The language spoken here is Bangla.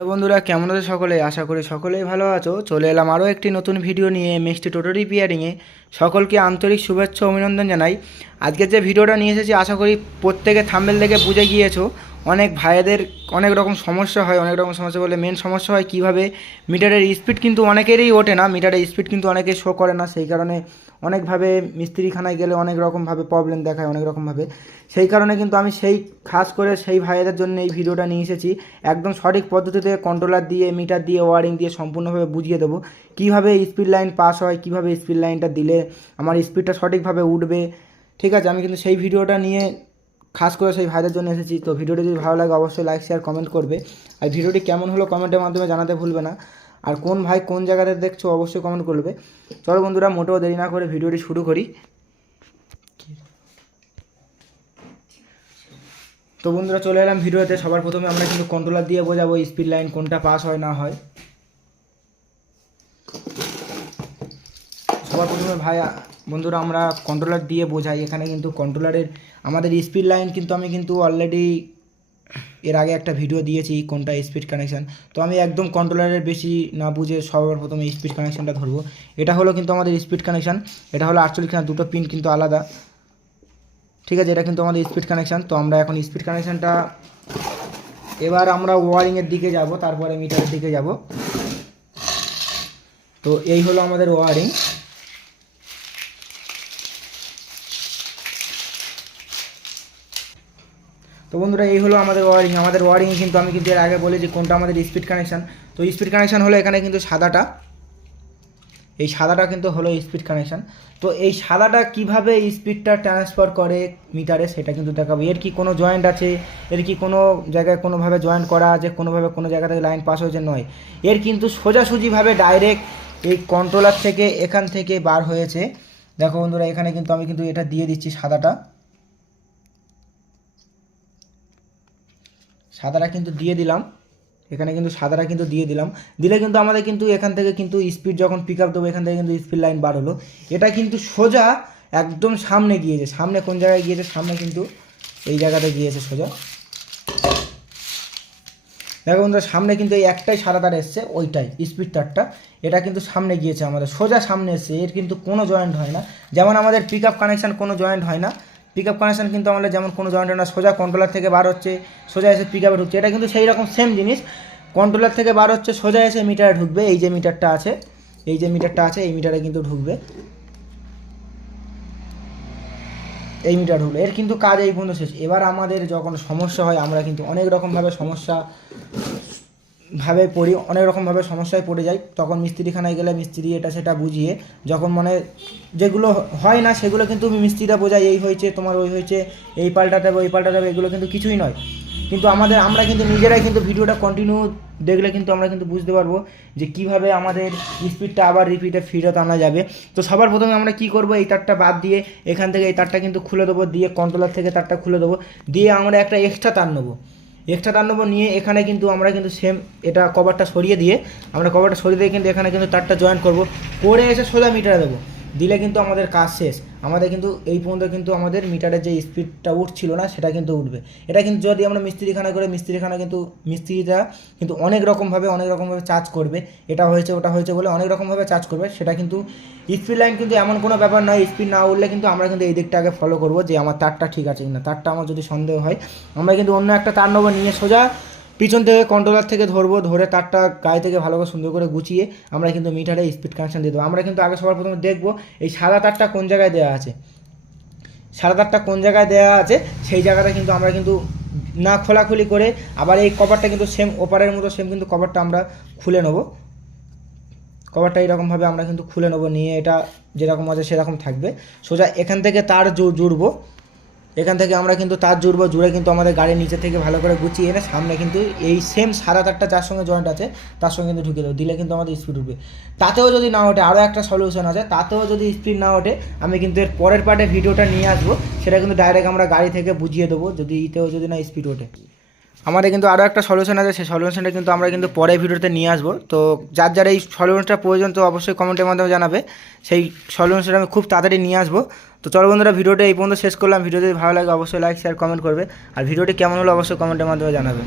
বন্ধুরা, কেমন আছে সকলে? আশা করি সকলেই ভালো আছো। চলে এলাম আরও একটি নতুন ভিডিও নিয়ে মিষ্টি টোটো রিপেয়ারিংয়ে সকলকে আন্তরিক শুভেচ্ছা অভিনন্দন জানাই। আজকের যে ভিডিওটা নিয়ে এসেছি, আশা করি প্রত্যেকে থাম্বেল দেখে বুঝে গিয়েছো। অনেক ভাইয়েদের অনেক রকম সমস্যা হয়, অনেক রকম সমস্যা বলে মেন সমস্যা হয় কীভাবে মিটারের স্পিড কিন্তু অনেকেরই ওঠে না, মিটারের স্পিড কিন্তু অনেকে শো করে না, সেই কারণে অনেকভাবে মিস্ত্রিখানায় গেলে অনেক রকমভাবে প্রবলেম দেখায়, অনেক রকমভাবে। সেই কারণে কিন্তু আমি সেই, খাস করে সেই ভাইয়েদের জন্য এই ভিডিওটা নিয়ে এসেছি। একদম সঠিক পদ্ধতিতে কন্ট্রোলার দিয়ে মিটার দিয়ে ওয়ারিং দিয়ে সম্পূর্ণভাবে বুঝিয়ে দেবো। কীভাবে স্পিড লাইন পাস হয়, কীভাবে স্পিড লাইনটা দিলে আমার স্পিডটা সঠিকভাবে উঠবে। ঠিক আছে, আমি কিন্তু সেই ভিডিওটা নিয়ে খাস করে সেই ভাইদের জন্য এসেছি। তো ভিডিওটি যদি ভালো লাগে, অবশ্যই লাইক শেয়ার কমেন্ট করবে। আর ভিডিওটি কেমন হলো কমেন্টের মাধ্যমে জানাতে ভুলবে না। আর কোন ভাই কোন জায়গাতে দেখছ, অবশ্যই কমেন্ট করবে। চলো বন্ধুরা, মোটেও দেরি না করে ভিডিওটি শুরু করি। তো বন্ধুরা, চলে এলাম ভিডিওতে। সবার প্রথমে আমরা কিন্তু কন্ট্রোলার দিয়ে বোঝাবো স্পিড লাইন কোনটা পাস হয়, না হয়। প্রথমে ভাই বন্ধুরা আমরা কন্ট্রোলার দিয়ে বোঝাই। এখানে কিন্তু কন্ট্রোলারের আমাদের স্পিড লাইন কিন্তু আমি কিন্তু অলরেডি এর আগে একটা ভিডিও দিয়েছি কোনটা স্পিড কানেকশান তো আমি একদম কন্ট্রোলারের বেশি না বুঝে সবার প্রথমে স্পিড কানেকশানটা ধরবো। এটা হলো কিন্তু আমাদের স্পিড কানেকশান এটা হলো আটচল্লিশ খানা দুটো পিন কিন্তু আলাদা। ঠিক আছে, এটা কিন্তু আমাদের স্পিড কানেকশান তো আমরা এখন স্পিড কানেকশানটা এবার আমরা ওয়ারিংয়ের দিকে যাব, তারপরে মিটারের দিকে যাব। তো এই হলো আমাদের ওয়ারিং তো বন্ধুরা, এই হলো আমাদের ওয়ারিং আমাদের ওয়ারিংয়ে কিন্তু আমি কিন্তু এর আগে বলি যে কোনটা আমাদের স্পিড কানেকশান তো স্পিড কানেকশান হলো এখানে কিন্তু সাদাটা। এই সাদাটা কিন্তু হলো স্পিড কানেকশান তো এই সাদাটা কীভাবে স্পিডটা ট্রান্সফার করে মিটারে সেটা কিন্তু দেখাবো। এর কি কোনো জয়েন্ট আছে? এর কি কোনো জায়গায় কোনোভাবে জয়েন্ট করা আছে? কোনোভাবে কোনো জায়গা থেকে লাইন পাস হয়েছে? নয়। এর কিন্তু সোজাসুজিভাবে ডাইরেক্ট এই কন্ট্রোলার থেকে এখান থেকে বার হয়েছে। দেখো বন্ধুরা, এখানে কিন্তু আমি কিন্তু এটা দিয়ে দিচ্ছি সাদাটা। সাদাটা কিন্তু দিয়ে দিলাম। এখানে কিন্তু সাদাটা কিন্তু দিয়ে দিলাম। দিলে কিন্তু আমাদের কিন্তু এখান থেকে কিন্তু স্পিড যখন পিক আপ দেবো, এখান থেকে কিন্তু স্পিড লাইন বার হলো। এটা কিন্তু সোজা একদম সামনে গিয়েছে। সামনে কোন জায়গায় গিয়েছে? সামনে কিন্তু এই জায়গাতে গিয়েছে সোজা। দেখো বন্ধুরা, সামনে কিন্তু এই একটাই সাদা তার এসছে, ওইটাই স্পিড তারটা। এটা কিন্তু সামনে গিয়েছে আমাদের, সোজা সামনে এসছে। এর কিন্তু কোনো জয়েন্ট হয় না। যেমন আমাদের পিক আপ কানেকশান কোনো জয়েন্ট হয় না। পিক আপ কানেকশান কিন্তু আমাদের যেমন কোনো জয়েন্ট না সোজা কন্ট্রোলার থেকে বার হচ্ছে, সোজা এসে পিক আপে ঢুকছে। এটা কিন্তু সেই রকম সেম জিনিস। কন্ট্রোলার থেকে বার হচ্ছে, সোজা এসে মিটারে ঢুকবে। এই যে মিটারটা আছে, এই যে মিটারটা আছে, এই মিটারে কিন্তু ঢুকবে। এই মিটার ঢুকলো। এর কিন্তু কাজ এই পর্যন্ত শেষ। এবার আমাদের যখন সমস্যা হয়, আমরা কিন্তু অনেক রকমভাবে সমস্যা ভাবে পড়ি, অনেক রকমভাবে সমস্যায় পড়ে যাই, তখন মিস্ত্রিখানায় গেলে মিস্ত্রি এটা সেটা বুঝিয়ে, যখন মানে যেগুলো হয় না সেগুলো কিন্তু মিস্ত্রিরা বোঝায় এই হয়েছে, তোমার ওই হয়েছে, এই পাল্টাতে হবে ওই পাল্টাতে হবে এগুলো কিন্তু কিছুই নয়। কিন্তু আমাদের, আমরা কিন্তু নিজেরাই কিন্তু ভিডিওটা কন্টিনিউ দেখলে কিন্তু আমরা কিন্তু বুঝতে পারব যে কীভাবে আমাদের স্পিডটা আবার রিপিটে ফিরত আনা যাবে। তো সবার প্রথমে আমরা কি করব, এই তারটা বাদ দিয়ে, এখান থেকে এই তারটা কিন্তু খুলে দেবো, দিয়ে কন্ট্রোলার থেকে তারটা খুলে দেবো, দিয়ে আমরা একটা এক্সট্রা তার নেব। এক্সট্রা তার নম্বর নিয়ে এখানে কিন্তু আমরা কিন্তু সেম এটা কভারটা সরিয়ে দিয়ে, আমরা কভারটা সরিয়ে দিয়ে কিন্তু এখানে কিন্তু তারটা জয়েন করব। করে এসে সোজা মিটারে দেবো। দিলে কিন্তু আমাদের কাজ শেষ। আমাদের কিন্তু এই পর্যন্ত কিন্তু আমাদের মিটারের যে স্পিডটা উঠছিল না, সেটা কিন্তু উঠবে। এটা কিন্তু যদি আমরা মিস্ত্রিখানা করে, মিস্ত্রিখানা কিন্তু, মিস্ত্রিরা কিন্তু অনেক রকমভাবে অনেক রকমভাবে চার্জ করবে। এটা হয়েছে, ওটা হয়েছে বলে অনেক রকমভাবে চার্জ করবে। সেটা কিন্তু স্পিড লাইন কিন্তু এমন কোনো ব্যাপার নয়। স্পিড না উঠলে কিন্তু আমরা কিন্তু এই দিকটা আগে ফলো করব যে আমার তারটা ঠিক আছে কিনা। তারটা আমার যদি সন্দেহ হয়, আমরা কিন্তু অন্য একটা তার নেব, নিয়ে সোজা পিছন থেকে কন্ট্রোলার থেকে ধরবো, ধরে তারটা গায়ে থেকে ভালো করে সুন্দর করে গুছিয়ে আমরা কিন্তু মিটারে স্পিড কানেকশান দিয়ে দেবো। আমরা কিন্তু আগে সবার প্রথমে দেখব এই সাদা তারটা কোন জায়গায় দেওয়া আছে। সাদা তারটা কোন জায়গায় দেওয়া আছে, সেই জায়গাটা কিন্তু আমরা কিন্তু না খোলাখুলি করে আবার এই কভারটা কিন্তু সেম ওপারের মতো সেম কিন্তু কভারটা আমরা খুলে নেব। কভারটা এইরকমভাবে আমরা কিন্তু খুলে নেব, নিয়ে এটা যেরকম আছে সেরকম থাকবে। সোজা এখান থেকে তার জুড়বো। এখান থেকে আমরা কিন্তু তার জুড়বো, জুড়ে কিন্তু আমাদের গাড়ির নিচে থেকে ভালো করে গুছিয়ে এনে সামনে কিন্তু এই সেম সাদা তারটা যার সঙ্গে জয়েন্ট আছে, তার সঙ্গে কিন্তু ঢুকে দেবো। দিলে কিন্তু আমাদের স্পিড উঠবে। তাতেও যদি না ওঠে, আরও একটা সলিউশন আছে, তাতেও যদি স্পিড না ওঠে, আমি কিন্তু এর পরের পার্টে ভিডিওটা নিয়ে আসব, সেটা কিন্তু ডাইরেক্ট আমরা গাড়ি থেকে বুঝিয়ে দেবো, যদি ইতেও যদি না স্পিড ওঠে। আমাদের কিন্তু আরও একটা সলিউশন আছে, সেই সলিউশনটা কিন্তু আমরা কিন্তু পরে ভিডিওতে নিয়ে আসব। তো যার যার এই সলিউশনটা প্রয়োজন, তো অবশ্যই কমেন্টের মাধ্যমে জানাবে। সেই সলিউশনটা আমি খুব তাড়াতাড়ি নিয়ে আসব। তো চলো বন্ধুরা, ভিডিওটা এই পর্যন্ত শেষ করলাম। ভিডিও যদি ভালো লাগে, অবশ্যই লাইক শেয়ার কমেন্ট করবে। আর ভিডিওটি কেমন হলো, অবশ্যই কমেন্টের মাধ্যমে জানাবে।